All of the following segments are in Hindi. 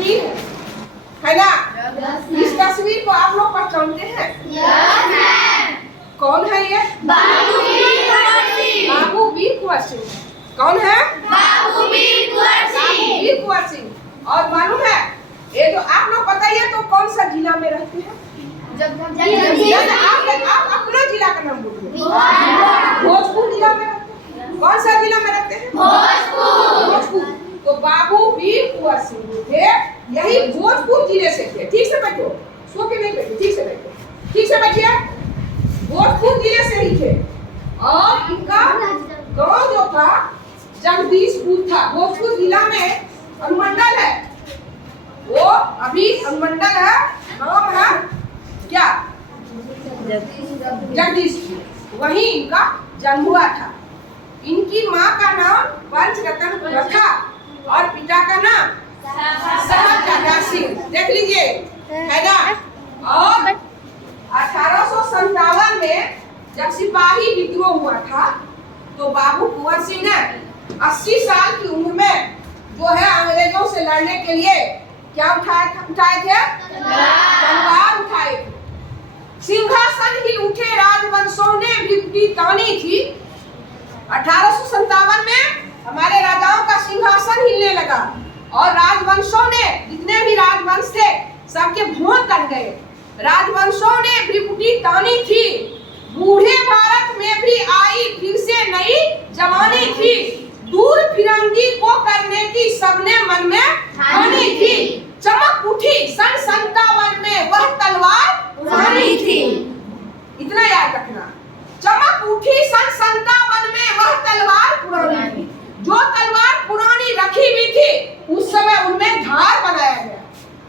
तस्वीर है ना? इस तस्वीर को आप लोग पहचानते हैं? कौन है ये? बाबू वीर कुंवर सिंह। कौन है? बाबू वीर कुंवर सिंह। और मालूम है ये जो आप लोग बताइए तो कौन सा जिला में रहते हैं? आप अपना जिला का नाम बोलिए। भोजपुर जिला में रहते हैं। कौन सा जिला में रहते हैं? भोजपुर। तो बाबू वीर कुंवर सिंह थे, यही भोजपुर जिले से थे। ठीक से बैठो, सो के नहीं बैठो, ठीक से बैठो, ठीक से बैठिए। भोजपुर जिले से ही थे और इनका गांव जो था जगदीशपुर था। भोजपुर जिला में अनुमंडल है, वो अभी अनुमंडल है, नाम है क्या? जगदीशपुर। वहीं इनका जन्म हुआ था। इनकी माँ का नाम पंचरत्न था और पिता का नाम साहबजादा सिंह। देख लीजिए, है ना? और 1857 में जब सिपाही विद्रोह हुआ था तो बाबू कुंवर सिंह ने 80 साल की उम्र में जो है अंग्रेजों से लड़ने के लिए क्या उठाए थे? तलवार उठाए थे। सिंहासन ही उठे राजवंशों ने विपत्ति तानी थी। 1857 में हमारे राजाओं का सिंहासन हिलने लगा और राजवंशों ने, जितने भी राजवंश थे सबके भोंग कर गए। राजवंशों ने विपत्ति तानी थी। बूढ़े भारत में भी आई फिर से नई जमानी थी। दूर फिरंगी को करने की सबने मन में ठानी थी। चमक उठी सन 57 में वह तलवार पुरानी थी। इतना याद रखना, चमक उठी सन 57 में वह तलवार पुरानी थी। जो तलवार पुरानी रखी हुई थी उस समय उनमें धार बनाया गया।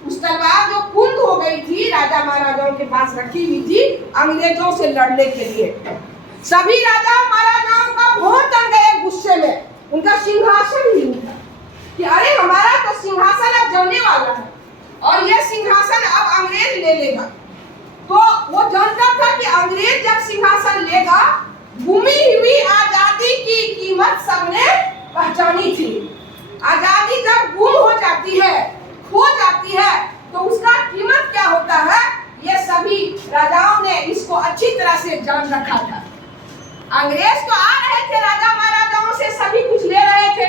उस तलवार जो कुंद हो गई थी, राजा महाराजाओं के पास रखी हुई थी अंग्रेजों से लड़ने के लिए। सभी राजा महाराजाओं का भोंग कर गए गुस्से में। उनका सिंहासन ही उठा कि अरे हमारा तो सिंहासन अब जाने वाला है और यह सिंहासन अब अंग्रेज ले लेगा। तो वो जानता था कि अंग्रेज जब सिंहासन लेगा, गुमी हुई आजादी की कीमत सबने पहचानी थी। आजादी जब गुम हो जाती है, खो जाती है, तो उसका कीमत क्या होता है, ये सभी राजाओं ने इसको अच्छी तरह से जान रखा था। अंग्रेज तो आ रहे थे राजा महाराजाओं से, सभी कुछ ले रहे थे,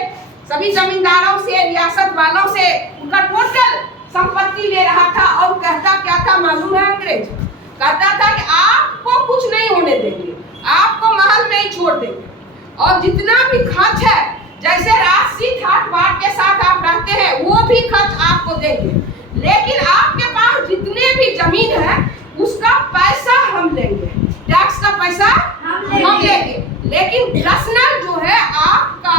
सभी जमींदारों से, रियासत वालों से उनका टोटल संपत्ति ले रहा था। और कहता क्या था मालूम है? अंग्रेज कहता था कि आपको कुछ नहीं होने देंगे, आपको महल में ही छोड़ देंगे और जितना भी खर्च है, जैसे राशि ठाट बाट के साथ आप रहते हैं, वो भी खर्च आपको देंगे, लेकिन आपके पास जितने भी जमीन है उसका पैसा हम लेंगे, टैक्स का पैसा हम लेंगे। लेकिन पर्सनल जो है आपका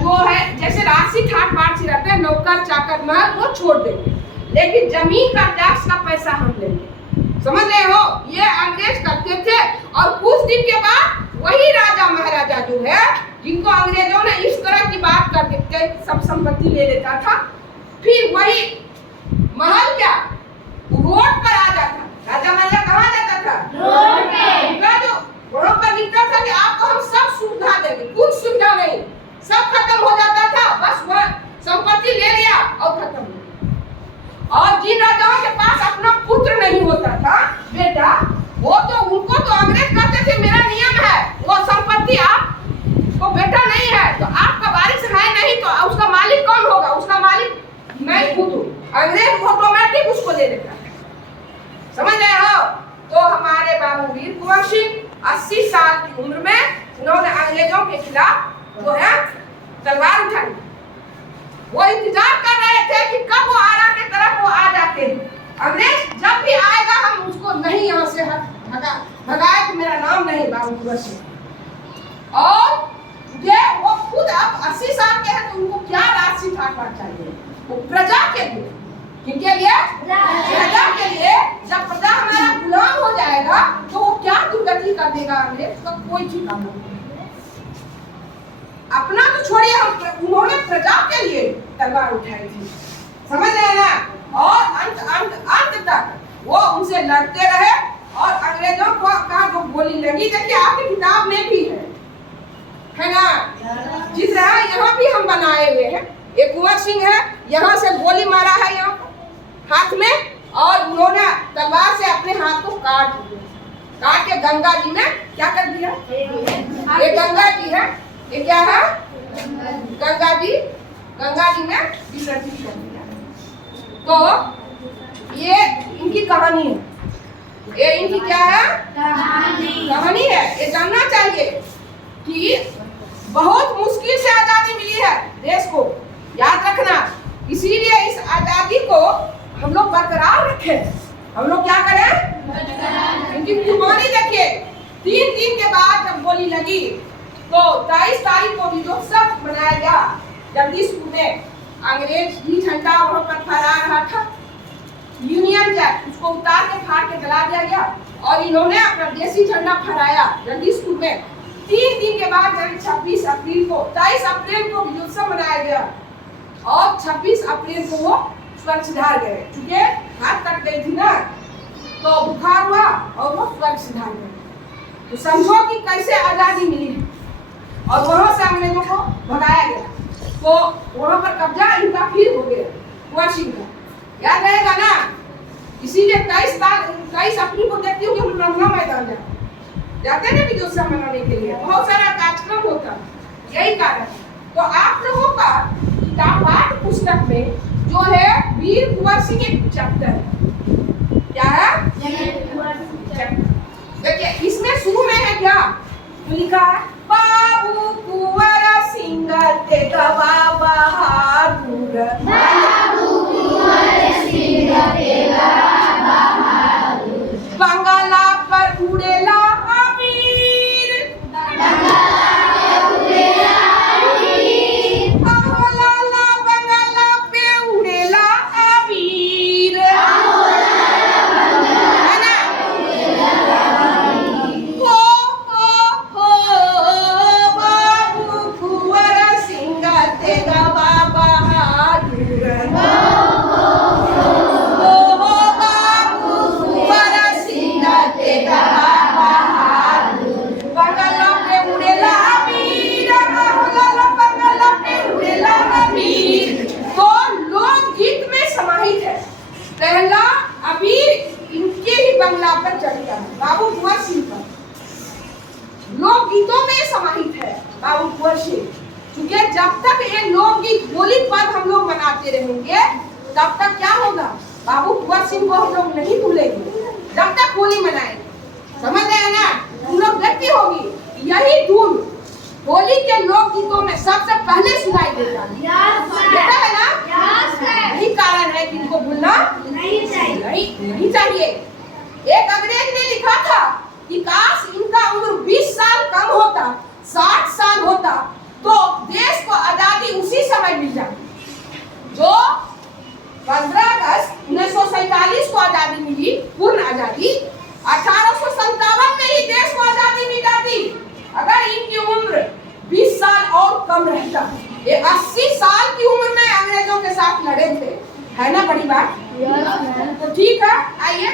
जो है, जैसे राशि ठाट बाट से रहते हैं, नौकर चाकर महल वो छोड़ देंगे, लेकिन जमीन का टैक्स का पैसा हम लेंगे। समझ रहे हो? ये अंग्रेज करते थे। और कुछ दिन के बाद वही राजा महाराजा जो है, जिनको अंग्रेजों ने इस तरह की बात करके सब संपत्ति ले लेता था, फिर वही महल क्या रोड पर आ जाता। राजा महाराजा कहाँ जाता था? रोड पे। उनका जो वहाँ पर लिखता था कि आपको हम सब सुविधा देंगे, कुछ सुविधा नहीं, सब खत्म हो जाता था, बस वह संपत्ति ले लिया और खत्म हो गया। और जिन राजाओं के पास अपना पुत्र नहीं होता था, बेटा, वो तो उनको तो अंग्रेज कहते थे मेरा नियम है, वो संपत्ति आपको बेटा नहीं है तो आपका वारिस है नहीं, तो उसका मालिक कौन होगा? उसका मालिक मैं खुद हूँ। अंग्रेज ऑटोमेटिक उसको ले लेता है। समझ रहे हो? तो हमारे बाबू वीर कुंवर सिंह 80 साल की उम्र में उन्होंने अंग्रेजों के खिलाफ जो है तलवार उठाई। वो इंतजार कर रहे थे कि कब वो आरा के तरफ वो आ जाते हैं। अंग्रेज जब भी आएगा हम उसको नहीं यहाँ से भगाए, तो मेरा नाम नहीं बाबू कुंवर सिंह। और ये वो खुद अब 80 साल के हैं तो उनको क्या राशि ठाकरा चाहिए? वो प्रजा के लिए, किनके लिए? प्रजा के लिए। जब प्रजा हमारा गुलाम हो जाएगा तो वो क्या दुर्गति कर देगा अंग्रेज, तो कोई ठिकाना नहीं। अपना तो छोड़िए, हम उन्होंने प्रजा के लिए तलवार उठाई थी। समझ रहे हैं ना? और अंत तक वो उनसे लड़ते रहे और अंग्रेजों को का जो गोली लगी, देखिए आपकी किताब में भी है ना? जिस तरह यहाँ भी हम बनाए हुए हैं, एक कुंवर सिंह है, यहाँ से गोली मारा है, हाथ में और उन्होंने तलवार से अपने हाथ को काट दिया। काट के गंगा जी में क्या कर दिया? ये गंगा जी है, ये क्या है? गंगा जी में विसर्जित कर दिया। तो ये इनकी कहानी है, ये इनकी क्या है? कहानी है। ये जानना चाहिए कि बहुत मुश्किल से आजादी मिली है देश को, याद रखना। इसीलिए इस आजादी को हम लोग बरकरार रखें। हम लोग क्या करें? इनकी कुर्बानी देखिए। 3 दिन के बाद जब गोली लगी तो 23 तारीख को विजयोत्सव मनाया गया जगदीशपुर में। अंग्रेज ही झंडा वहां पर फहरा रहा था, यूनियन जैक, उसको उतार के फाड़ के जला दिया गया और इन्होंने अपना देसी झंडा फहराया जगदीशपुर में। 3 दिन के बाद 26 अप्रैल को 23 अप्रैल को विजयोत्सव मनाया गया और 26 अप्रैल को वो स्वर्ग सिधार गए। क्योंकि हाथ कट गई थी ना, तो बुखार हुआ और वो स्वर्ग सिधार गए। तो समझो कि कैसे आजादी मिली है। और वहां से अंग्रेजों को भगाया गया, तो वहां पर कब्जा इनका फिर हो गया कुंवर सिंह का, याद रहेगा ना। इसीलिए 23 अप्रैल को देखती हूँ कि हम रंगना मैदान जाते हैं ना विजयोत्सव मनाने के लिए, बहुत सारा कार्यक्रम होता है, यही कारण है। तो आप लोगों का किताब पाठ्य पुस्तक में जो है वीर कुंवर सिंह एक चैप्टर है। क्या है? देखिए इसमें शुरू में है क्या लिखा है? बाबू कुंवर सिंह तेगवा बहादुर, बाबू कुंवर सिंह तेगवा बहादुर, बंगाला पर उड़ेला अमीर, बंगाला पे उड़ेला अमीर, बंगाला पे उड़ेला अमीर, है ना? हो बाबू कुंवर सिंह तेगवा बहादुर, पहला अबीर इनके ही बंगला पर चढ़ता है, बाबू कुंवर सिंह पर। लोकगीतों में समाहित है बाबू कुंवर सिंह, क्योंकि जब तक ये लोकगीत होली पद हम लोग मनाते रहेंगे तब तक क्या होगा? बाबू कुंवर सिंह को हम लोग नहीं भूलेंगे जब तक होली मनाएंगे। समझ रहे हैं ना? हम लोग देखती होगी यही धुन होली के लोकगीतों में सबसे पहले सुनाई देता है ना। यही कारण है कि इनको भूलना नहीं चाहिए। एक अंग्रेज ने लिखा था कि काश इनका उम्र 20 साल कम होता, 60 साल होता, तो देश को आजादी उसी समय मिल जाती जो 15 अगस्त 1947 को आजादी मिली, पूर्ण आजादी। 1857 में ही देश को आजादी मिल जाती अगर इनकी उम्र 20 साल और कम रहता। ये 80 साल की उम्र में अंग्रेजों के साथ लड़े थे, है ना? बड़ी बात। तो ठीक है, आइए।